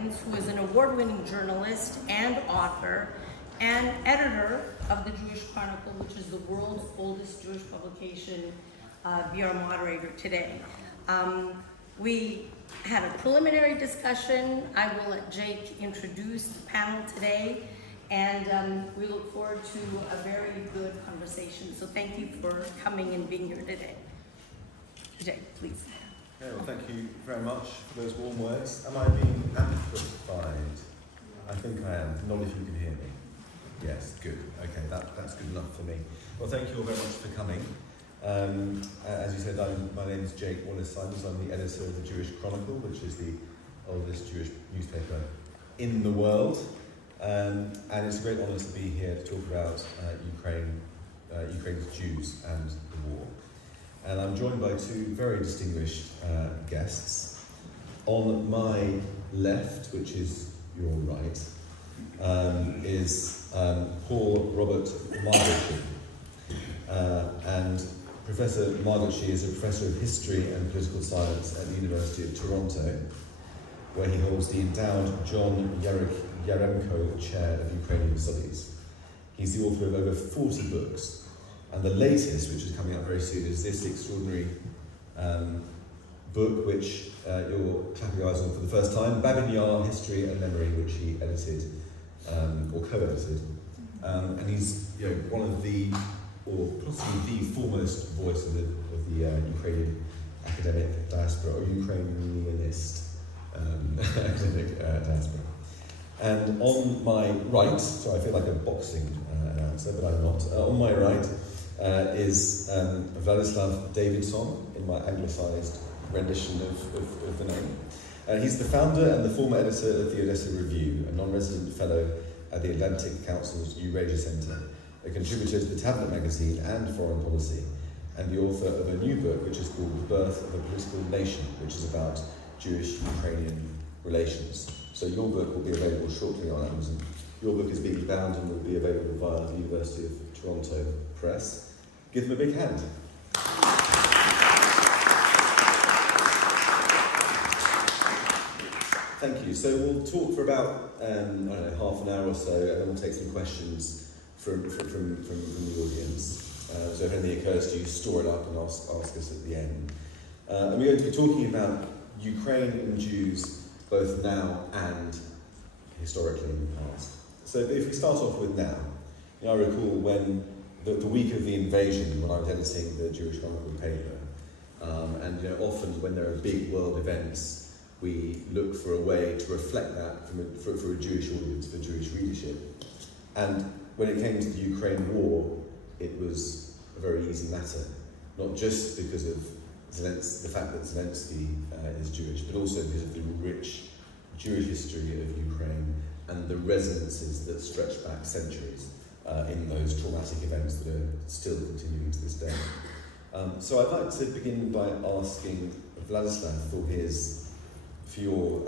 Davidzon, who is an award-winning journalist and author and editor of the Jewish Chronicle, which is the world's oldest Jewish publication, be our moderator today. We had a preliminary discussion. I will let Jake introduce the panel today, and we look forward to a very good conversation. So thank you for coming and being here today. Jake, please. Okay, well, thank you very much for those warm words. Am I being amplified? I think I am. Not if you can hear me. Yes, good. Okay, that's good enough for me. Well, thank you all very much for coming. As you said, my name is Jake Wallis. I'm the editor of the Jewish Chronicle, which is the oldest Jewish newspaper in the world. And it's a great honour to be here to talk about Ukraine's Jews and the war. And I'm joined by two very distinguished guests. On my left, which is your right, is Paul Robert Magocsi. And Professor Magocsi is a professor of history and political science at the University of Toronto, where he holds the endowed John Yaremko Chair of Ukrainian Studies. He's the author of over 40 books, and the latest, which is coming out very soon, is this extraordinary book, which you're clapping your eyes on for the first time, Babin Yar, History and Memory, which he edited, or co-edited. And he's one of the, or possibly the foremost voice of the Ukrainian academic diaspora, or Ukrainianist academic diaspora. And on my right, so I feel like a boxing announcer, but I'm not. On my right is Vladislav Davidzon, in my anglicised rendition of the name. He's the founder and the former editor of the Odessa Review, a non-resident fellow at the Atlantic Council's Eurasia Centre, a contributor to the Tablet magazine and Foreign Policy, and the author of a new book which is called The Birth of a Political Nation, which is about Jewish-Ukrainian relations. So your book will be available shortly on Amazon. Your book is being bound and will be available via the University of Toronto Press. Give them a big hand. Thank you. So we'll talk for about I don't know, half an hour or so, and then we'll take some questions from the audience. So if anything occurs to you, store it up and ask us at the end. And we're going to be talking about Ukraine and Jews, both now and historically in the past. So if we start off with now, I recall when the week of the invasion, when I was editing the Jewish Chronicle paper, and often when there are big world events, we look for a way to reflect that for a Jewish audience, for Jewish readership. And when it came to the Ukraine war, it was a very easy matter, not just because of the fact that Zelensky is Jewish, but also because of the rich Jewish history of Ukraine and the resonances that stretch back centuries in those traumatic events that are still continuing to this day. So I'd like to begin by asking Vladislav for your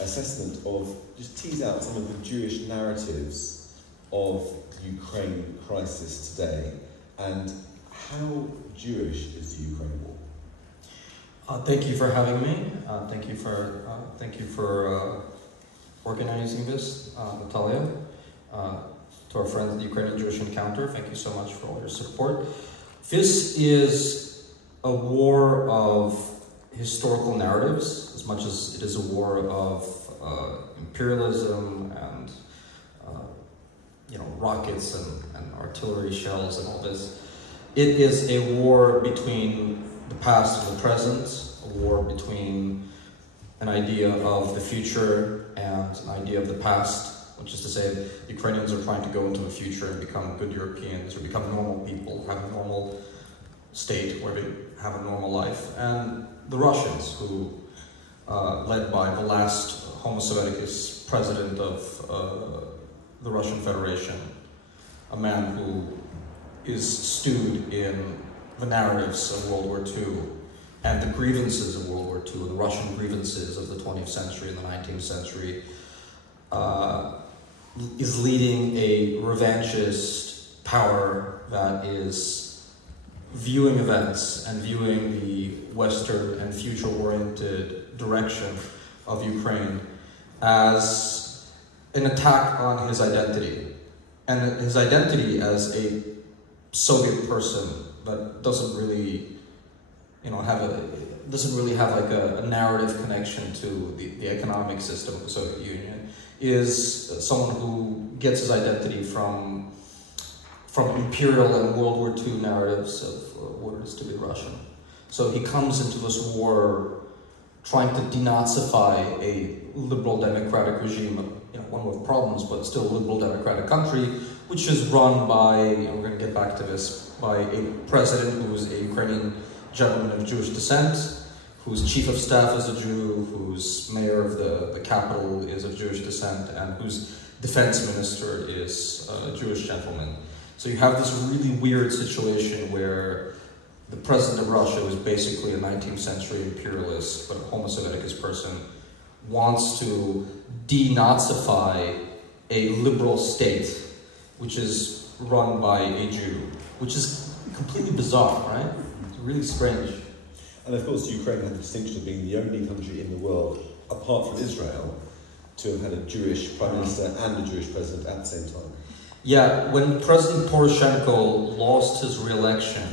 assessment of, just tease out some of the Jewish narratives of Ukraine crisis today, and how Jewish is the Ukraine war? Thank you for having me. Thank you for organizing this, Natalia. To our friends at the Ukrainian Jewish Encounter, thank you so much for all your support. This is a war of historical narratives, as much as it is a war of imperialism and rockets and artillery shells and all this. It is a war between the past and the present, a war between an idea of the future and an idea of the past, which is to say that Ukrainians are trying to go into the future and become good Europeans, or become normal people, have a normal state where they have a normal life. And the Russians, who, led by the last Homo Sovieticus president of the Russian Federation, a man who is stewed in the narratives of World War II and the grievances of World War II, and the Russian grievances of the 20th century and the 19th century, is leading a revanchist power that is viewing events and viewing the Western and future-oriented direction of Ukraine as an attack on his identity. And his identity as a Soviet person that doesn't really, have like a narrative connection to the economic system of the Soviet Union, is someone who gets his identity from imperial and World War II narratives of what it is to be Russian. So he comes into this war trying to denazify a liberal democratic regime, one with problems, but still a liberal democratic country, which is run by, we're going to get back to this, by a president who's a Ukrainian gentleman of Jewish descent, whose chief of staff is a Jew, whose mayor of the capital is of Jewish descent, and whose defense minister is a Jewish gentleman. So you have this really weird situation where the president of Russia, who's basically a 19th century imperialist, but a Homo Sovieticus person, wants to denazify a liberal state, which is run by a Jew, which is completely bizarre, right? It's really strange. And of course, Ukraine had the distinction of being the only country in the world, apart from Israel, to have had a Jewish prime minister and a Jewish president at the same time. Yeah, when President Poroshenko lost his re-election,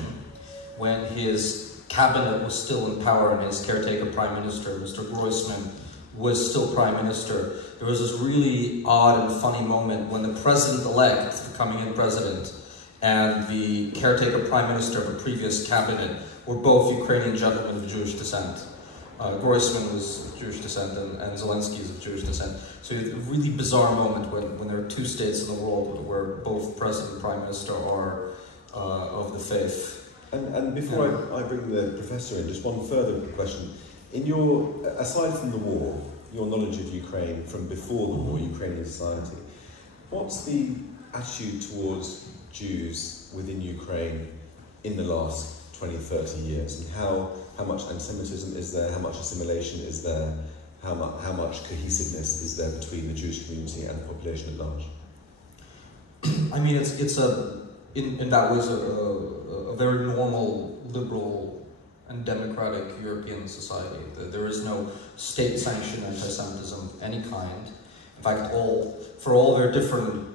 when his cabinet was still in power and his caretaker prime minister, Mr. Groisman, was still prime minister, there was this really odd and funny moment when the president-elect, the coming-in president, and the caretaker prime minister of a previous cabinet were both Ukrainian gentlemen of Jewish descent. Groisman was of Jewish descent and Zelensky is of Jewish descent. So it's a really bizarre moment when there are two states in the world where both president and prime minister are of the faith. And before I bring the professor in, just one further question. Aside from the war, your knowledge of Ukraine from before the war, Ukrainian society, what's the attitude towards Jews within Ukraine in the last 20, 30 years? And how much anti-Semitism is there? How much assimilation is there? How much cohesiveness is there between the Jewish community and the population at large? I mean, it's in that way a very normal, liberal and democratic European society. There is no state-sanctioned anti-Semitism of any kind. In fact, for all their different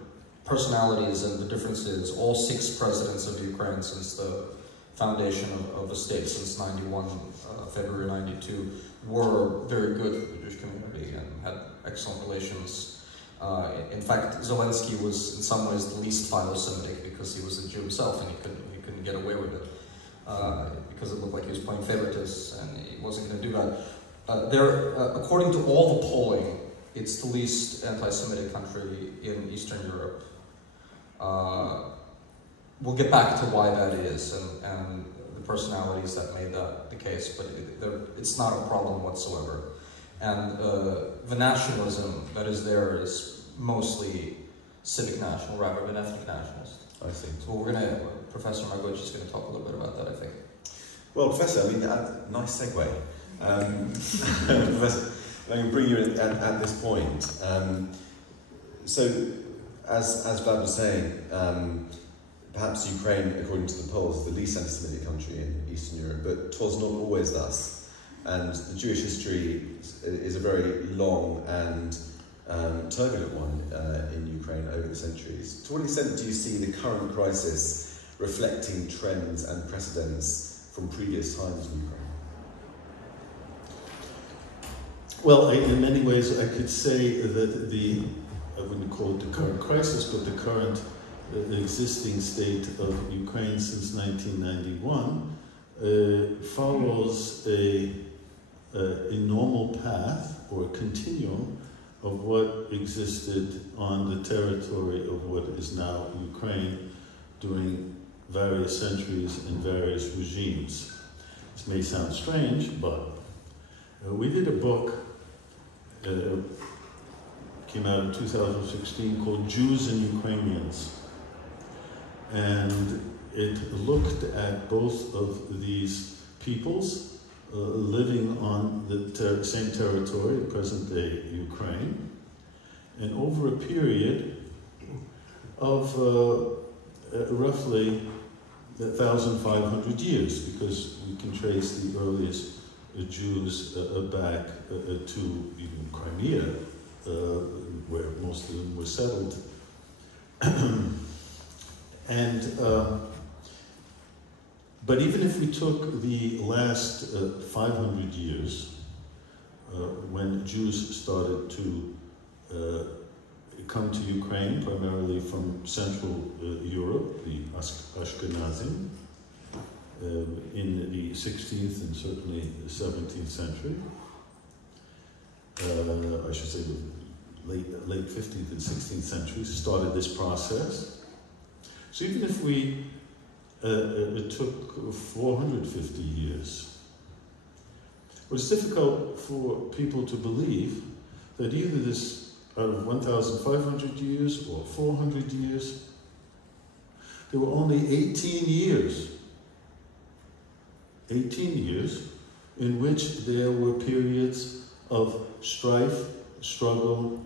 personalities and the differences, all 6 presidents of Ukraine since the foundation of a state since 91, February 92, were very good for the Jewish community and had excellent relations. In fact, Zelensky was in some ways the least philo-Semitic because he was a Jew himself and he couldn't get away with it because it looked like he was playing favorites and he wasn't going to do that. According to all the polling, it's the least anti-Semitic country in Eastern Europe. We'll get back to why that is and the personalities that made that the case, but it's not a problem whatsoever. And the nationalism that is there is mostly civic national rather than ethnic nationalist. I see. So Professor Magocsi is going to talk a little bit about that, I think. Well, Professor, nice segue. Professor, I'm going to bring you in at this point. So, as Vlad was saying, perhaps Ukraine, according to the polls, is the least anti-Semitic country in Eastern Europe, but 'twas not always thus. And the Jewish history is a very long and turbulent one in Ukraine over the centuries. To what extent do you see the current crisis reflecting trends and precedents from previous times in Ukraine? Well, in many ways I could say that I wouldn't call it the current crisis, but the current existing state of Ukraine since 1991 follows a normal path or continuum of what existed on the territory of what is now Ukraine during various centuries and various regimes. This may sound strange, but we did a book, came out in 2016, called Jews and Ukrainians. And it looked at both of these peoples living on the same territory, present-day Ukraine, and over a period of roughly 1,500 years, because we can trace the earliest Jews back to even Crimea, where most of them were settled. But even if we took the last 500 years, when Jews started to come to Ukraine, primarily from Central Europe, the Ashkenazim, in the 16th and certainly the 17th century, I should say the late 15th and 16th centuries, started this process. So even if we it took 450 years, well, it's difficult for people to believe that either this, out of 1,500 years or 400 years, there were only 18 years in which there were periods of strife, struggle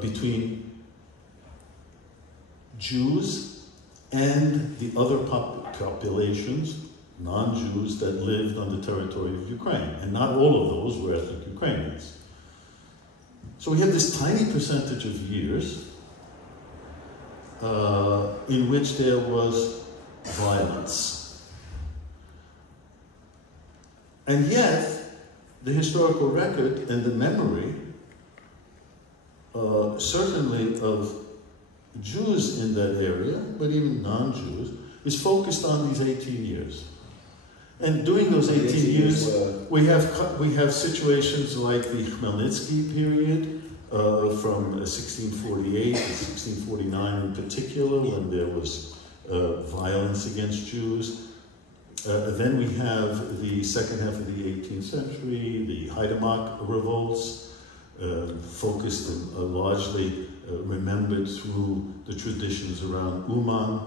between Jews and the other populations, non-Jews, that lived on the territory of Ukraine. And not all of those were ethnic Ukrainians. So we have this tiny percentage of years in which there was violence. And yet, the historical record and the memory, certainly of Jews in that area, but even non-Jews, is focused on these 18 years. And during those 18 years, we have situations like the Khmelnytsky period, from 1648 to 1649 in particular, when there was violence against Jews. Then we have the second half of the 18th century, the Haidamach revolts, focused and largely remembered through the traditions around Uman.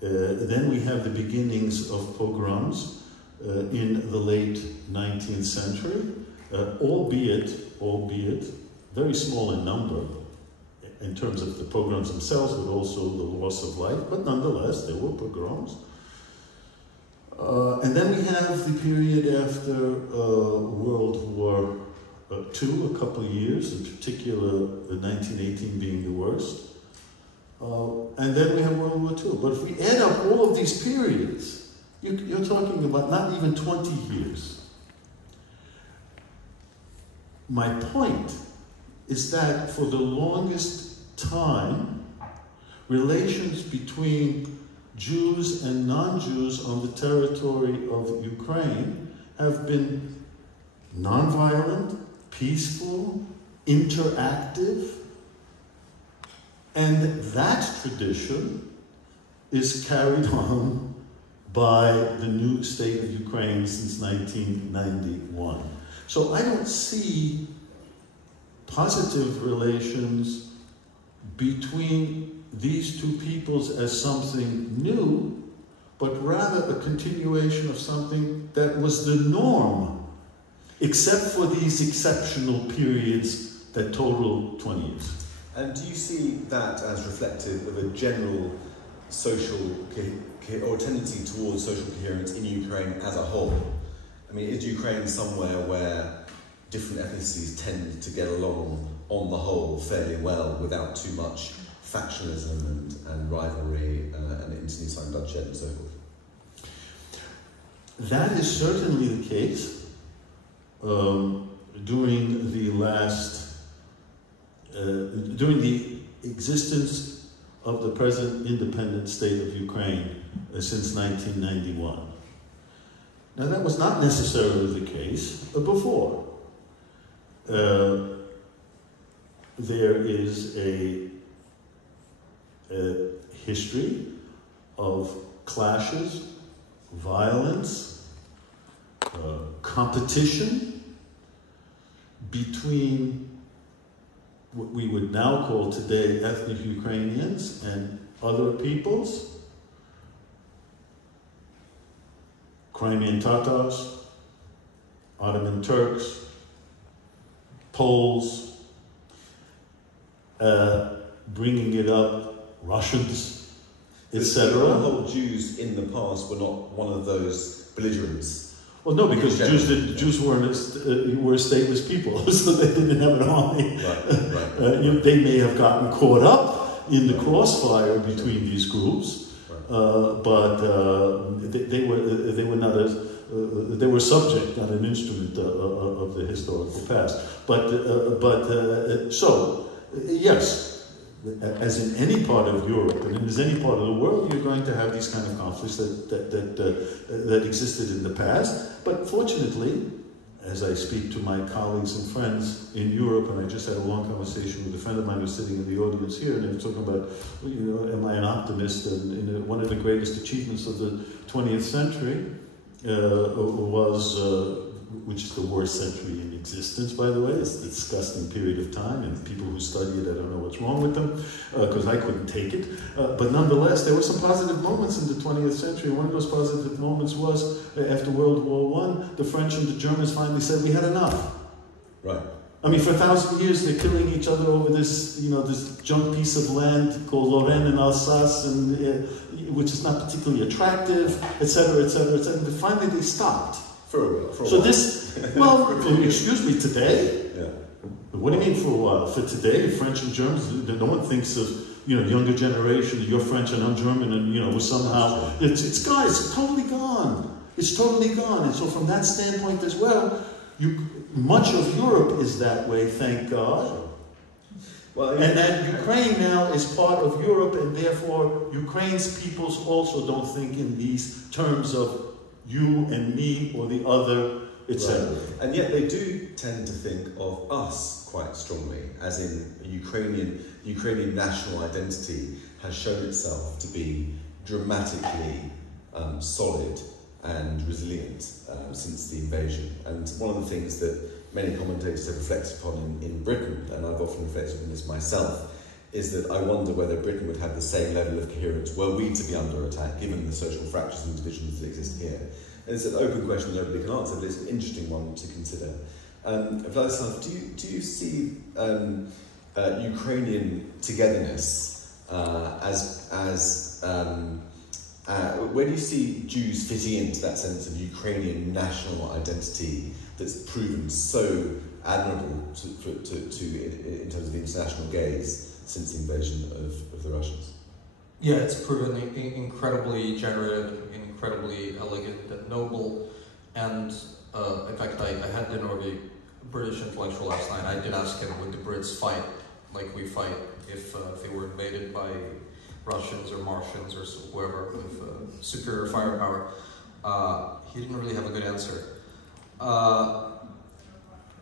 Then we have the beginnings of pogroms in the late 19th century, albeit very small in number in terms of the pogroms themselves, but also the loss of life, but nonetheless, there were pogroms. And then we have the period after World War II, a couple of years, in particular 1918 being the worst. And then we have World War II. But if we add up all of these periods, you're talking about not even 20 years. My point is that for the longest time, relations between Jews and non-Jews on the territory of Ukraine have been nonviolent, peaceful, interactive, and that tradition is carried on by the new state of Ukraine since 1991. So I don't see positive relations between these two peoples as something new, but rather a continuation of something that was the norm, except for these exceptional periods that total 20 years. And do you see that as reflective of a general social or tendency towards social coherence in Ukraine as a whole? I mean, is Ukraine somewhere where different ethnicities tend to get along on the whole fairly well without too much factionalism and rivalry and internecine bloodshed and so forth? That is certainly the case during the existence of the present independent state of Ukraine since 1991. Now that was not necessarily the case before. There is a history of clashes, violence, competition between what we would now call today ethnic Ukrainians and other peoples, Crimean Tatars, Ottoman Turks, Poles, bringing it up, Russians, etc. The whole Jews in the past were not one of those belligerents. Well, no, because Jews were a stateless people, so they didn't have an army. Right. They may have gotten caught up in the crossfire between these groups, but they were not as they were subject, not an instrument of the historical past. So yes. As in any part of Europe and in any part of the world, you're going to have these kind of conflicts that existed in the past. But fortunately, as I speak to my colleagues and friends in Europe, and I just had a long conversation with a friend of mine who's sitting in the audience here, and they were talking about, am I an optimist? And one of the greatest achievements of the 20th century was, which is the worst century in existence, by the way. It's a disgusting period of time, and people who study it, I don't know what's wrong with them, because I couldn't take it. But nonetheless, there were some positive moments in the 20th century. One of those positive moments was, after World War I, the French and the Germans finally said, we had enough. Right. I mean, for 1,000 years, they're killing each other over this, this junk piece of land called Lorraine and Alsace, and which is not particularly attractive, etc., etc., etc. But finally, they stopped. For a while. So this, excuse me, today? Yeah. What do you mean for a while? For today, French and Germans, no one thinks of, younger generation, you're French and I'm German, and, somehow, it's gone, it's totally gone. It's totally gone. And so from that standpoint as well, much of Europe is that way, thank God. Well, and that Ukraine now is part of Europe, and therefore Ukraine's peoples also don't think in these terms of you and me or the other, etc. Right. And yet they do tend to think of us quite strongly, as in Ukrainian national identity has shown itself to be dramatically solid and resilient since the invasion. And one of the things that many commentators have reflected upon in Britain, and I've often reflected on this myself, is that I wonder whether Britain would have the same level of coherence were we to be under attack, given the social fractures and divisions that exist here. And it's an open question nobody can answer, but it's an interesting one to consider. Vladislav, do you see Ukrainian togetherness where do you see Jews fitting into that sense of Ukrainian national identity that's proven so admirable in terms of the international gaze since the invasion of the Russians? Yeah, it's proven incredibly generative, incredibly elegant and noble. And in fact, I had dinner with a British intellectual last night. I did ask him, would the Brits fight like we fight if they were invaded by Russians or Martians or whoever with superior firepower? He didn't really have a good answer.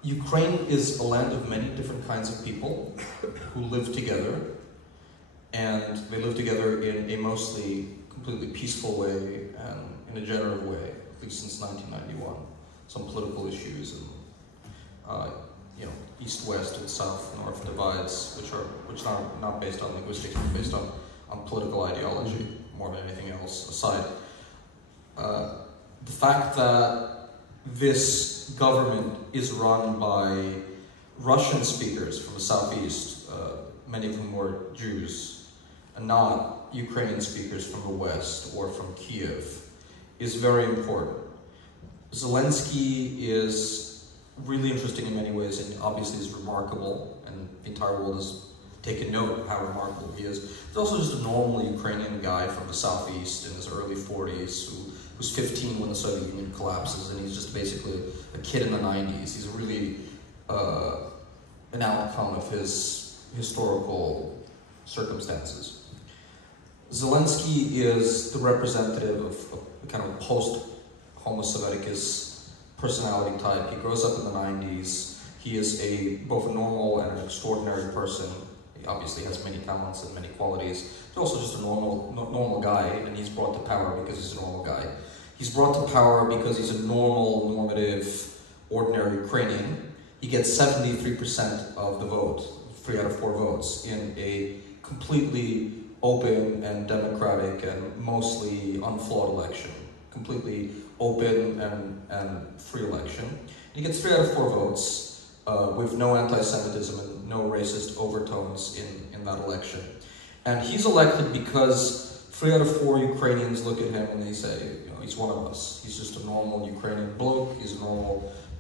Ukraine is a land of many different kinds of people who live together, and they live together in a mostly completely peaceful way and in a generative way, at least since 1991. Some political issues and east-west and south-north divides, which are not based on linguistics, but based on political ideology more than anything else aside. The fact that this government is run by Russian speakers from the southeast, many of whom were Jews, and not Ukrainian speakers from the west or from Kiev, is very important. Zelensky is really interesting in many ways and obviously is remarkable, and the entire world has taken note of how remarkable he is. He's also just a normal Ukrainian guy from the southeast in his early 40s who's 15 when the Soviet Union collapses, and he's just basically a kid in the 90s. He's really an outcome of his historical circumstances. Zelensky is the representative of a kind of post-Homo Semiticus personality type. He grows up in the 90s. He is both a normal and an extraordinary person. He obviously has many talents and many qualities. He's also just a normal guy, and he's brought to power because he's a normal guy. He's brought to power because he's a normal, normative, ordinary Ukrainian. He gets 73% of the vote, 3 out of 4 votes, in a completely open and democratic and mostly unflawed election. Completely open and free election. He gets 3 out of 4 votes with no anti-Semitism and no racist overtones in that election. And he's elected because 3 out of 4 Ukrainians look at him and they say, you know, he's one of us. He's just a normal Ukrainian bloke. He's a normal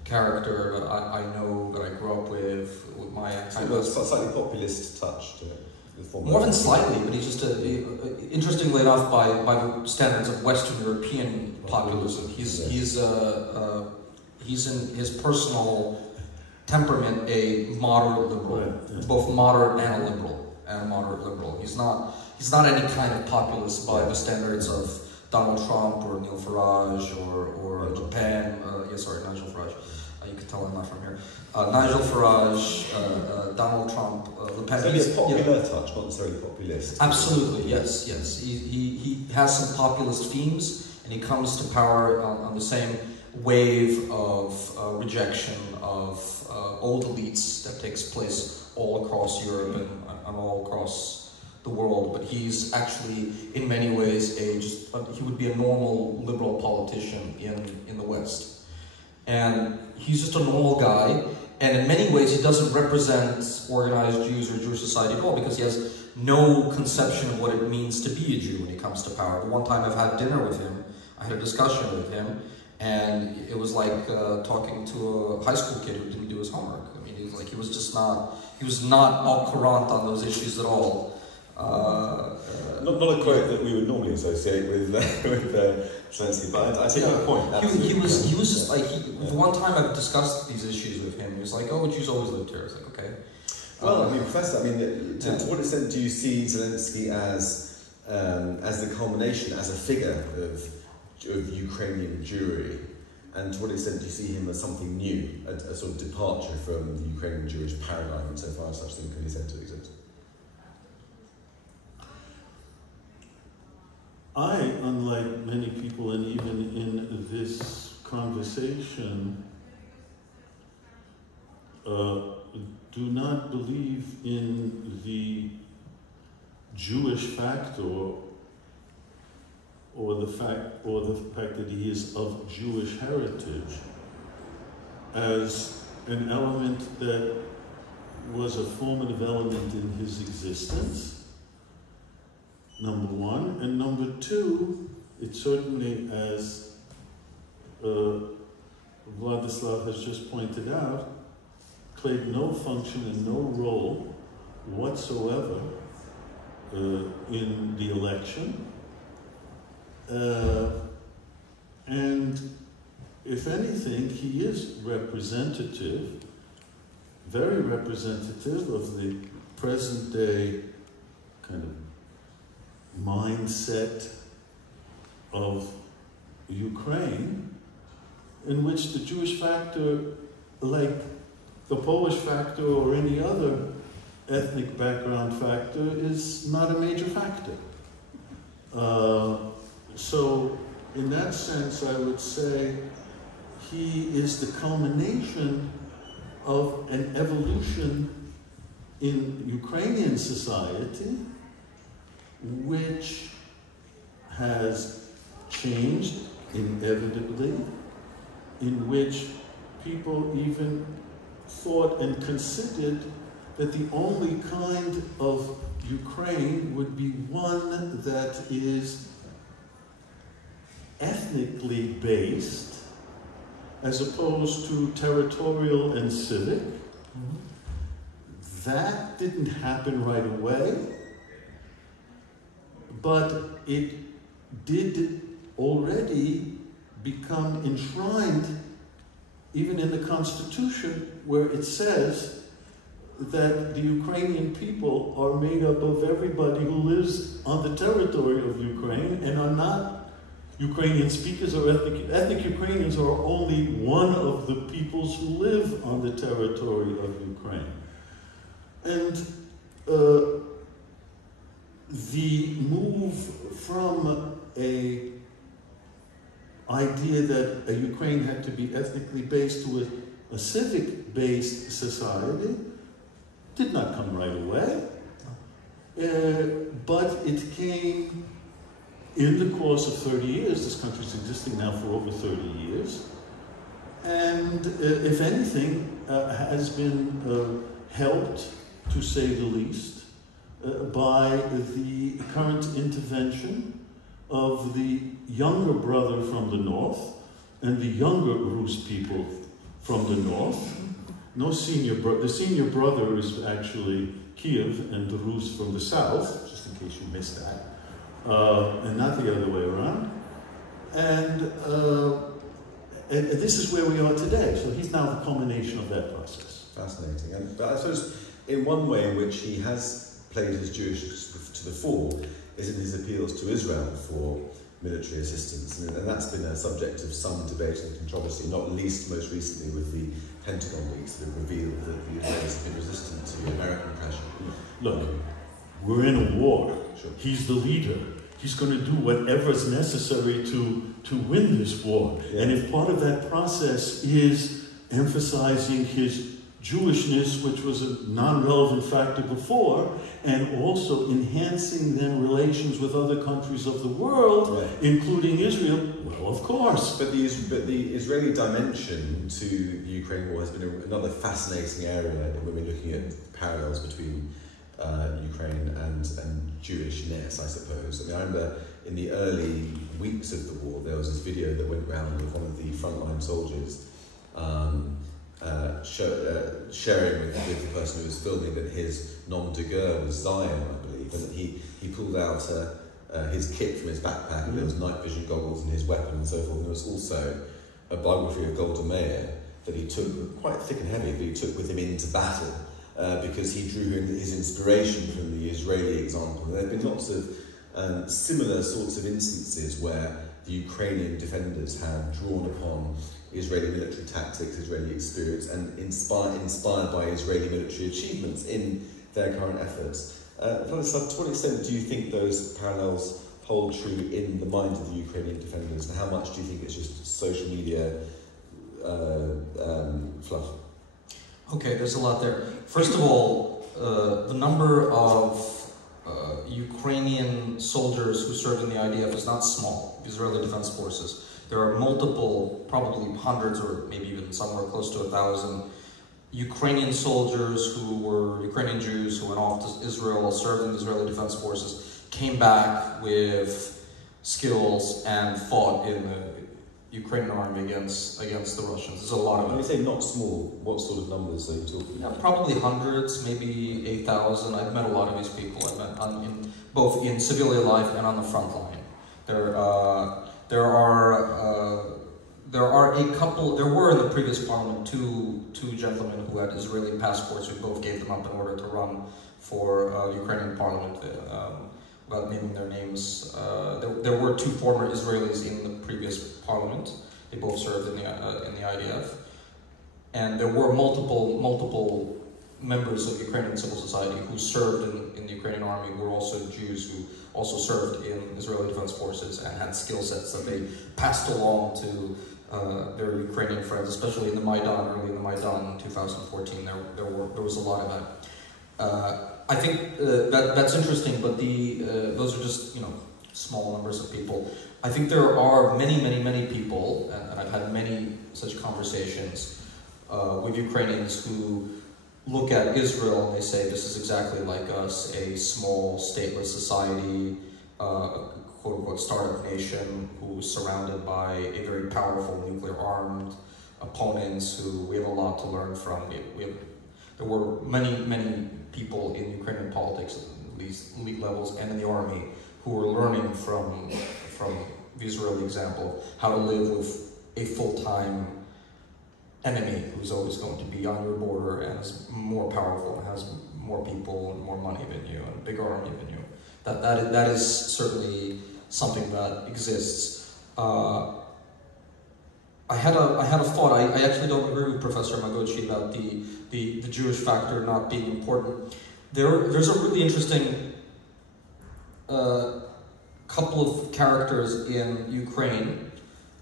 character that I know, that I grew up with my kind of slightly populist touch to it. More than slightly, but he's just interestingly enough, by the standards of Western European populism, he's in his personal temperament a moderate liberal, both moderate and a liberal, He's not any kind of populist by the standards of Donald Trump or Neil Farage or Le Pen. Nigel Farage. You can tell I'm not from here. Nigel Farage, Donald Trump, Le Pen. So he's a popular touch, not necessarily populist. Absolutely, yes. He has some populist themes, and he comes to power on the same wave of rejection of old elites that takes place all across Europe and all across the world. But he's actually, in many ways, he would be a normal liberal politician in the West. And he's just a normal guy, and in many ways he doesn't represent organized Jews or Jewish society at all, because he has no conception of what it means to be a Jew when he comes to power. The one time I've had dinner with him, I had a discussion with him, and it was like talking to a high school kid who didn't do his homework. I mean, he was not au courant on those issues at all. Not a quote that we would normally associate with Zelensky, but I take your point. He was just like, the one time I've discussed these issues with him, he was like, "Oh, Jews always lived here." I was like, "Okay." Well, Professor, to what extent do you see Zelensky as the culmination, as a figure of Ukrainian Jewry, and to what extent do you see him as something new, a sort of departure from the Ukrainian Jewish paradigm, insofar as such thing can be said to exist? I, unlike many people, and even in this conversation, do not believe in the Jewish factor or the fact that he is of Jewish heritage as an element that was a formative element in his existence. Number one. And number two, it certainly, as Vladislav has just pointed out, played no function and no role whatsoever in the election. And if anything, he is representative, very representative of the present day kind of mindset of Ukraine, in which the Jewish factor, like the Polish factor or any other ethnic background factor, is not a major factor. So in that sense, I would say he is the culmination of an evolution in Ukrainian society, which has changed inevitably, in which people even thought and considered that the only kind of Ukraine would be one that is ethnically based, as opposed to territorial and civic. Mm-hmm. That didn't happen right away, but it did already become enshrined even in the Constitution, where it says that the Ukrainian people are made up of everybody who lives on the territory of Ukraine and are not Ukrainian speakers or ethnic Ukrainians are only one of the peoples who live on the territory of Ukraine. And the move from a idea that a Ukraine had to be ethnically based to a civic-based society did not come right away, but it came in the course of 30 years. This country's existing now for over 30 years, and if anything, has been helped, to say the least, by the current intervention of the younger brother from the north and the younger Rus people from the north. No senior brother. The senior brother is actually Kiev and the Rus from the south, just in case you missed that, and not the other way around. And this is where we are today. So he's now the culmination of that process. Fascinating. And I suppose in one way in which he has played his Jewish to the fore is in his appeals to Israel for military assistance. And that's been a subject of some debate and controversy, not least most recently with the Pentagon leaks that have revealed that the Israelis have been resistant to American pressure. Look, we're in a war. Sure. He's the leader. He's going to do whatever is necessary to win this war. Yeah. And if part of that process is emphasizing his Jewishness, which was a non-relevant factor before, and also enhancing then relations with other countries of the world, right, including Israel, well, of course. But the Israeli dimension to the Ukraine war has been another fascinating area when we're looking at parallels between Ukraine and Jewishness, I suppose. I mean, I remember in the early weeks of the war, there was this video that went around of one of the frontline soldiers sharing with the person who was filming that his nom de guerre was Zion, I believe, and that he pulled out his kit from his backpack, and there was night vision goggles and his weapon and so forth. And there was also a biography of Golda Meir that he took, quite thick and heavy, but he took with him into battle because he drew his inspiration from the Israeli example. And there have been lots of similar sorts of instances where the Ukrainian defenders have drawn upon Israeli military tactics, Israeli experience, and inspired by Israeli military achievements in their current efforts. Vladislav, to what extent do you think those parallels hold true in the minds of the Ukrainian defenders, and how much do you think it's just social media fluff? Okay, there's a lot there. First of all, the number of Ukrainian soldiers who served in the IDF is not small, Israeli Defense Forces. There are multiple, probably hundreds or maybe even somewhere close to 1,000 Ukrainian soldiers who were Ukrainian Jews who went off to Israel, served in the Israeli Defense Forces, came back with skills and fought in the Ukrainian army against the Russians. There's a lot of it. When you say not small, what sort of numbers are you talking about? Yeah, probably hundreds, maybe 8,000. I've met a lot of these people. I've met both in civilian life and on the front line. There were in the previous parliament two gentlemen who had Israeli passports who both gave them up in order to run for Ukrainian parliament. Without naming their names, there were two former Israelis in the previous parliament. They both served in the IDF, and there were multiple members of Ukrainian civil society who served in the Ukrainian army, who were also Jews who also served in Israeli Defense Forces and had skill sets that they passed along to their Ukrainian friends, especially in the Maidan, early in the Maidan in 2014. There was a lot of that. I think that's interesting, but those are just small numbers of people. I think there are many people, and I've had many such conversations with Ukrainians who look at Israel and they say this is exactly like us, a small stateless society, quote-unquote startup nation who's surrounded by a very powerful nuclear-armed opponents who we have a lot to learn from. There were many people in Ukrainian politics, at least elite levels, and in the army, who were learning from the Israeli example how to live with a full-time enemy who's always going to be on your border and is more powerful and has more people and more money than you and a bigger army than you. That is certainly something that exists. I had a thought. I actually don't agree with Professor Magocsi about the Jewish factor not being important. There's a really interesting couple of characters in Ukraine,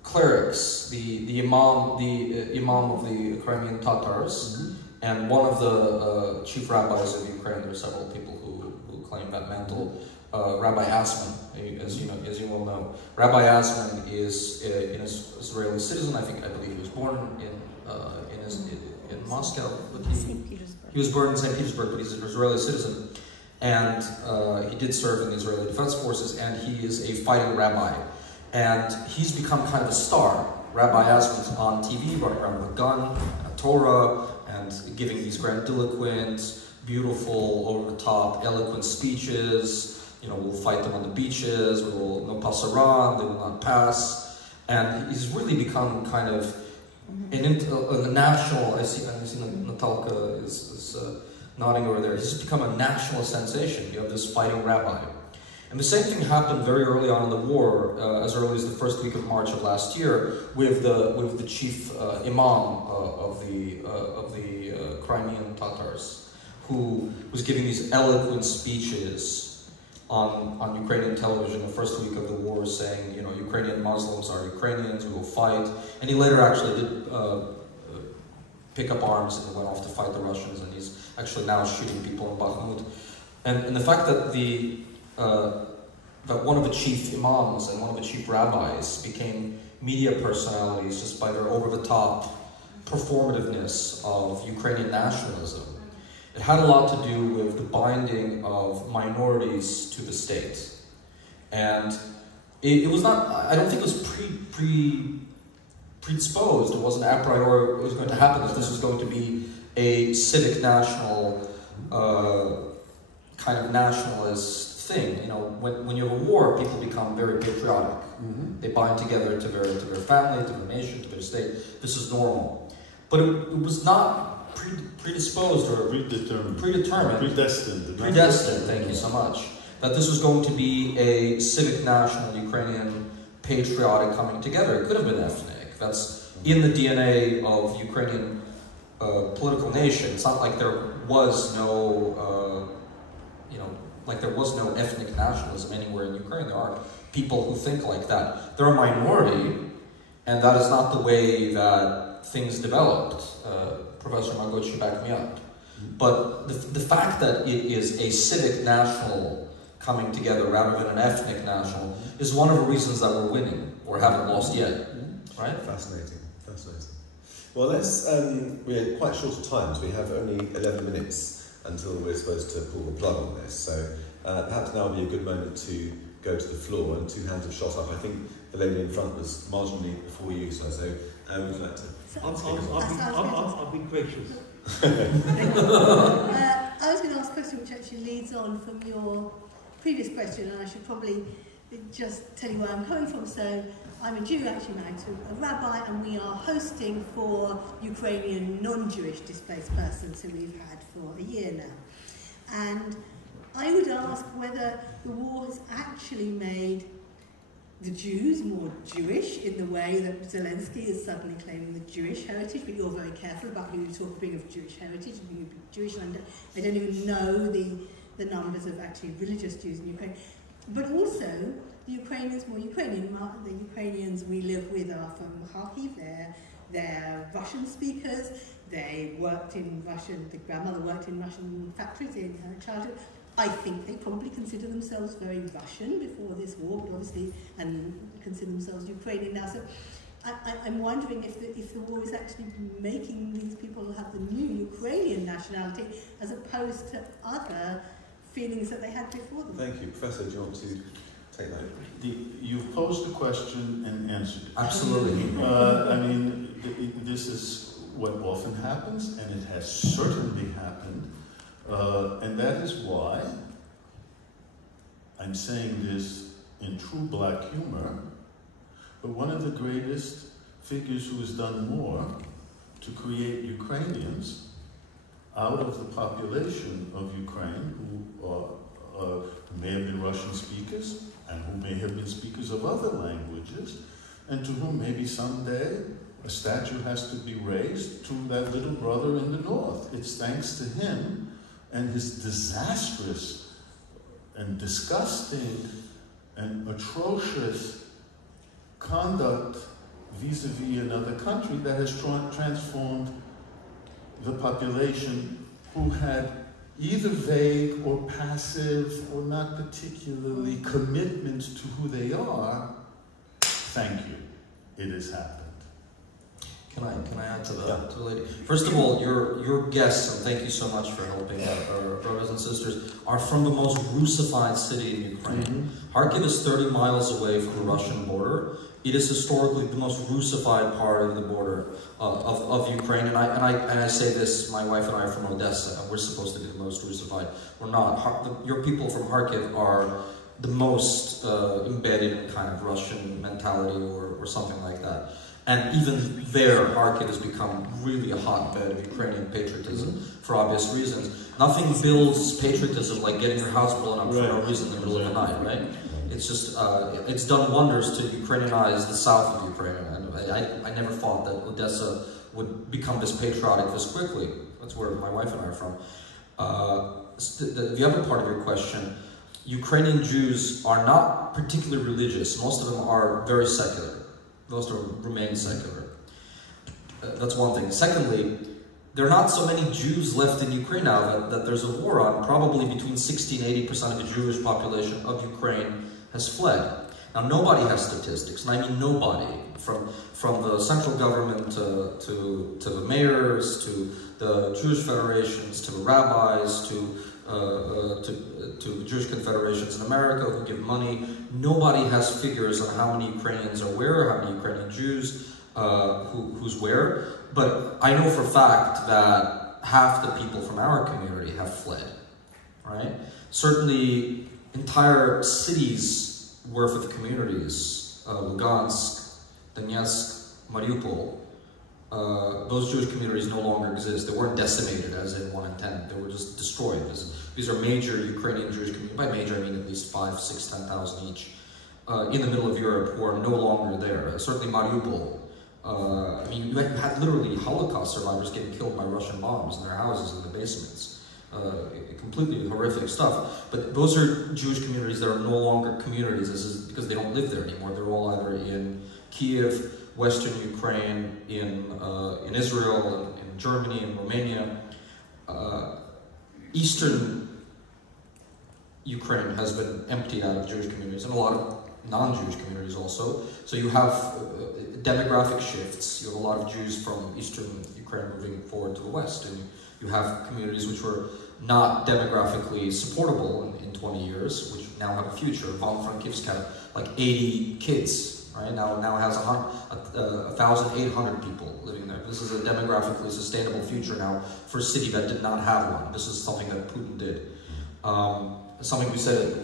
clerics, the imam of the Ukrainian Tatars, and one of the chief rabbis of Ukraine. There are several people who claim that mantle. Rabbi Asman, as you well know, Rabbi Asman is an Israeli citizen. I believe he was born in Moscow, but he was born in St. Petersburg, but he's an Israeli citizen. and he did serve in the Israeli Defense Forces, and he is a fighting rabbi. And he's become kind of a star. Rabbi Asman's on TV, running around with a gun, a Torah, and giving these grandiloquent, beautiful, over-the-top, eloquent speeches. You know, we'll fight them on the beaches, we will no pasaran, they will not pass. And he's really become kind of a national, I see Natalka is nodding over there. He's become a national sensation. You have this fighting rabbi. And the same thing happened very early on in the war, as early as the first week of March of last year, with the chief imam of the Crimean Tatars, who was giving these eloquent speeches on Ukrainian television the first week of the war, saying, you know, Ukrainian Muslims are Ukrainians, we will fight. And he later actually did pick up arms and went off to fight the Russians, and he's actually now shooting people in Bakhmut. And the fact that that one of the chief imams and one of the chief rabbis became media personalities just by their over-the-top performativeness of Ukrainian nationalism. It had a lot to do with the binding of minorities to the state. And it was not, I don't think it was predisposed, it wasn't a priori it was going to happen, that this was going to be a civic national kind of nationalist thing. You know, when you have a war, people become very patriotic. They bind together to their family, to their nation, to their state. This is normal. But it was not predisposed or predetermined. Predestined, thank you so much. That this was going to be a civic, national, Ukrainian, patriotic coming together. It could have been ethnic. That's in the DNA of Ukrainian political nation. It's not like there was no, like there was no ethnic nationalism anywhere in Ukraine. There are people who think like that. They're a minority, and that is not the way that things developed. Professor Magocsi backed me up. But the fact that it is a civic national coming together rather than an ethnic national is one of the reasons that we're winning, or haven't lost yet. Right? Fascinating, fascinating. Well, we're quite short of time, so we have only 11 minutes until we're supposed to pull the plug on this. So perhaps now would be a good moment to go to the floor, and two hands have shot up. I think the lady in front was marginally before you, so would you like to? I'll be gracious. I was going to ask a question which actually leads on from your previous question, and I should probably just tell you where I'm coming from. So I'm a Jew, actually married to a rabbi, and we are hosting for Ukrainian non-Jewish displaced persons who we've had for a year now. And I would ask whether the war has actually made the Jews more Jewish in the way that Zelensky is suddenly claiming the Jewish heritage, but you're very careful about who you bring of Jewish heritage and who you bring Jewish under. I don't even know the numbers of actually religious Jews in Ukraine. But also, the Ukrainians more Ukrainian. The Ukrainians we live with are from Kharkiv. They're Russian speakers. They worked in Russian, the grandmother worked in Russian factories in her childhood. I think they probably consider themselves very Russian before this war, but obviously, and consider themselves Ukrainian now. So I'm wondering if the war is actually making these people have the new Ukrainian nationality as opposed to other feelings that they had before them. Thank you. Professor, do you want to take that? You've posed the question and answered it. Absolutely. I mean, this is what often happens, and it has certainly happened. And that is why I'm saying this in true black humor, but one of the greatest figures who has done more to create Ukrainians out of the population of Ukraine, who may have been Russian speakers, and who may have been speakers of other languages, and to whom maybe someday a statue has to be raised to that little brother in the north. It's thanks to him and his disastrous and disgusting and atrocious conduct vis-a-vis another country that has transformed the population who had either vague or passive or not particularly commitment to who they are. Thank you. It has happened. Can I add to that, to the lady? First of all, your guests, and thank you so much for helping our brothers and sisters, are from the most Russified city in Ukraine. Kharkiv is 30 miles away from the Russian border. It is historically the most Russified part of the border of Ukraine, and I say this. My wife and I are from Odessa, and we're supposed to be the most Russified. We're not. Your people from Kharkiv are the most embedded in kind of Russian mentality or something like that. And even there, Kharkiv has become really a hotbed of Ukrainian patriotism for obvious reasons. Nothing builds patriotism like getting your house blown up for no reason in the middle of the night, right? It's just, it's done wonders to Ukrainianize the south of Ukraine. And I never thought that Odessa would become this patriotic this quickly. That's where my wife and I are from. The other part of your question, Ukrainian Jews are not particularly religious. Most of them are very secular. Most of them remain secular. That's one thing. Secondly, there are not so many Jews left in Ukraine now that there's a war on. Probably between 60 and 80% of the Jewish population of Ukraine has fled. Now, nobody has statistics, and I mean nobody, from the central government to the mayors, to the Jewish federations, to the rabbis, to the Jewish confederations in America who give money. Nobody has figures on how many Ukrainians are where, how many Ukrainian Jews who's where. But I know for a fact that half the people from our community have fled, right? Certainly entire cities worth of communities, Lugansk, Donetsk, Mariupol, those Jewish communities no longer exist. They weren't decimated as in 1 in 10. They were just destroyed. These are major Ukrainian Jewish communities. By major, I mean at least 5, 6, 10,000 each in the middle of Europe who are no longer there. Certainly Mariupol. I mean, you had literally Holocaust survivors getting killed by Russian bombs in their houses in the basements. Completely horrific stuff. But those are Jewish communities that are no longer communities because they don't live there anymore. They're all either in Kiev, Western Ukraine, in Israel, in Germany, in Romania. Eastern Ukraine has been emptied out of Jewish communities, and a lot of non-Jewish communities also. So you have demographic shifts. You have a lot of Jews from Eastern Ukraine moving forward to the West, and you have communities which were not demographically supportable in 20 years, which now have a future. Ivano-Frankivsk had like 80 kids, right? Now has 1,800 people living there. This is a demographically sustainable future now for a city that did not have one. This is something that Putin did. Something we said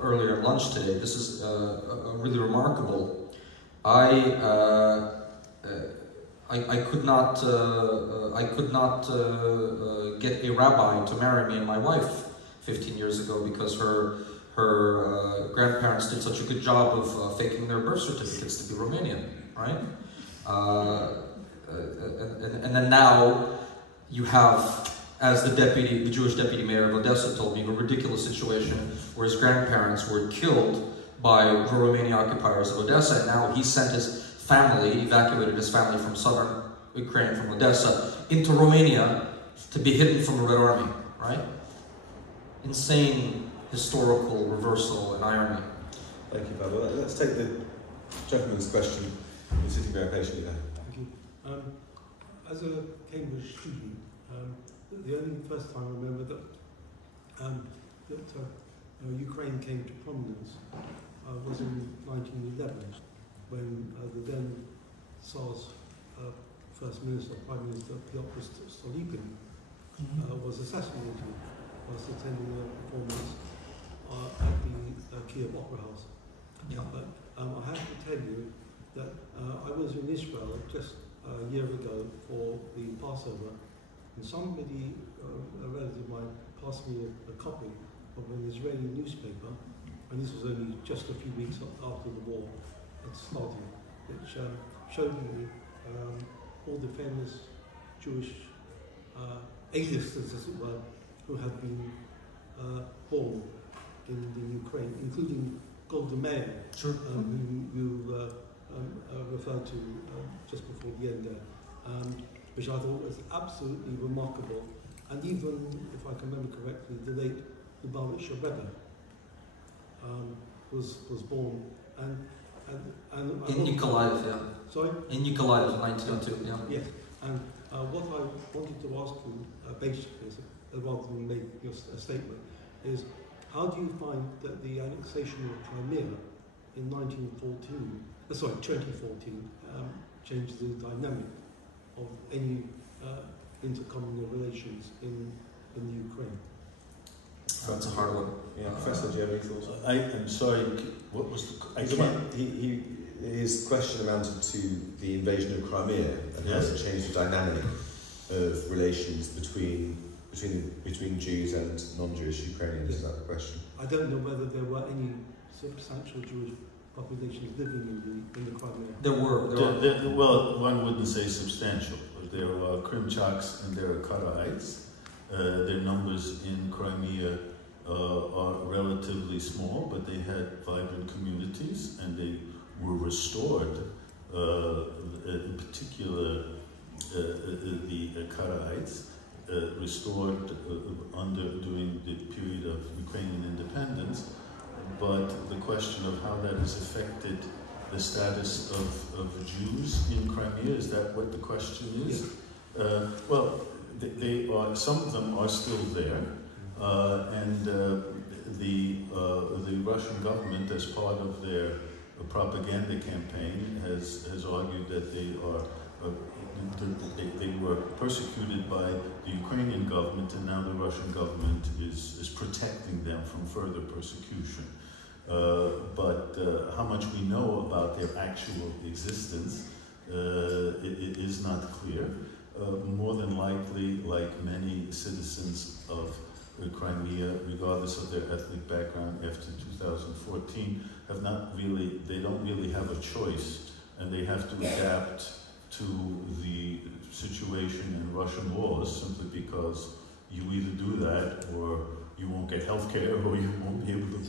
earlier at lunch today. This is really remarkable. I could not get a rabbi to marry me and my wife 15 years ago because her grandparents did such a good job of faking their birth certificates to be Romanian, right? And then now you have, as the Jewish deputy mayor of Odessa told me, a ridiculous situation where his grandparents were killed by the Romanian occupiers of Odessa, and now he sent his family, evacuated his family from southern Ukraine, from Odessa, into Romania to be hidden from the Red Army, right? Insane historical reversal and irony. Thank you, Pavel. Let's take the gentleman's question. You're sitting very patiently there. Thank you. As a Cambridge student, the only first time I remember that Ukraine came to prominence was in 1911, when the then Tsar's First Minister, Prime Minister Pyotr Stolypin was assassinated whilst attending a performance at the Kiev Opera House. Yeah. But I have to tell you that I was in Israel just a year ago for the Passover, and somebody, a relative of mine, passed me a copy of an Israeli newspaper, and this was only just a few weeks after the war had started, which showed me all the famous Jewish A-listers, as it were, who had been born in the Ukraine, including Golda Meir, Sure. whom you referred to just before the end there, which I thought was absolutely remarkable. And even, if I can remember correctly, the late Lubavitcher Rebbe was born. And And In Nikolaev, yeah. Sorry? In Nikolaev, 1902, yeah. Yes, and what I wanted to ask you, basically, rather than make your statement, is how do you find that the annexation of Crimea in 2014, changed the dynamic of any intercommunal relations in the Ukraine? That's a hard one. Yeah, Professor, do you have any thoughts? I'm sorry, what was the... I can't... His question amounted to the invasion of Crimea and how it changed the dynamic of relations between Jews and non-Jewish Ukrainians. Is that the question? I don't know whether there were any substantial Jewish populations living in the Crimea. There were. Well, one wouldn't say substantial. There are Krimchaks and there are Karaites. Their numbers in Crimea are relatively small, but they had vibrant communities and they were restored, in particular the Karaites, restored during the period of Ukrainian independence. But the question of how that has affected the status of Jews in Crimea, is that what the question is? Well, they are, some of them are still there, and the Russian government, as part of their propaganda campaign, has argued that they were persecuted by the Ukrainian government, and now the Russian government is protecting them from further persecution. But how much we know about their actual existence, it is not clear. More than likely, like many citizens of Crimea, regardless of their ethnic background after 2014, they don't really have a choice, and they have to adapt to the situation and Russian laws, simply because you either do that or you won't get health care, or you won't be able to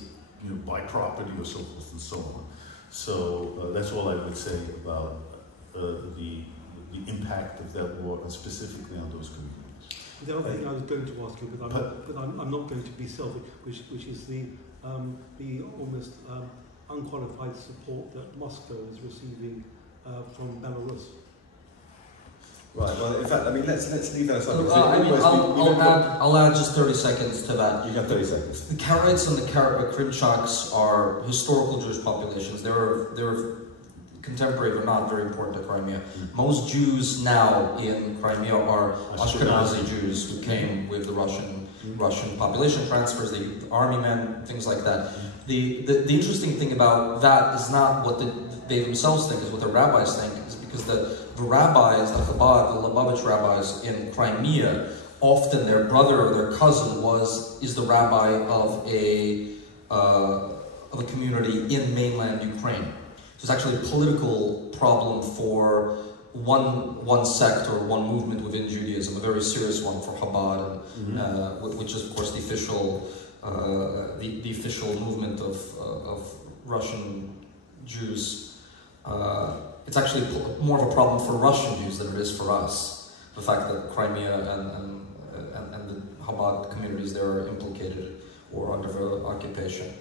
buy property, or so forth and so on. So that's all I would say about the impact of that war, and specifically on those communities. The other thing I was going to ask you, but I'm not going to be selfish, which is the almost unqualified support that Moscow is receiving from Belarus. Right. Well, in fact, I mean, let's leave that aside. I'll add just 30 seconds to that. You have 30 seconds. The Karaites and the Krimchaks are historical Jewish populations. They're contemporary, but not very important to Crimea. Most Jews now in Crimea are Ashkenazi Jews who came with the Russian population transfers, the army men, things like that. The interesting thing about that is not what they themselves think, is what the rabbis think, is because the rabbis, the Chabad, the Lubavitch rabbis in Crimea, often their brother or their cousin is the rabbi of a community in mainland Ukraine. So it's actually a political problem for one sect or one movement within Judaism, a very serious one for Chabad, which is of course the official movement of Russian Jews. It's actually more of a problem for Russian Jews than it is for us. The fact that Crimea and the Chabad communities there are implicated or under occupation.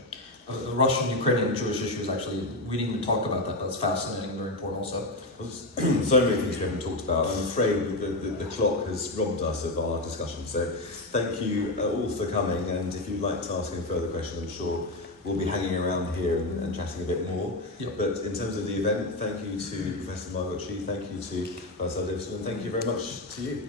The Russian-Ukrainian Jewish issue is actually, we didn't even talk about that, but it's fascinating, very important also. So many things we haven't talked about. I'm afraid the clock has robbed us of our discussion. So thank you all for coming, and if you'd like to ask any further questions, I'm sure we'll be hanging around here and chatting a bit more. Yep. But in terms of the event, thank you to Professor Magocsi, thank you to Vladislav Davidzon, and thank you very much to you.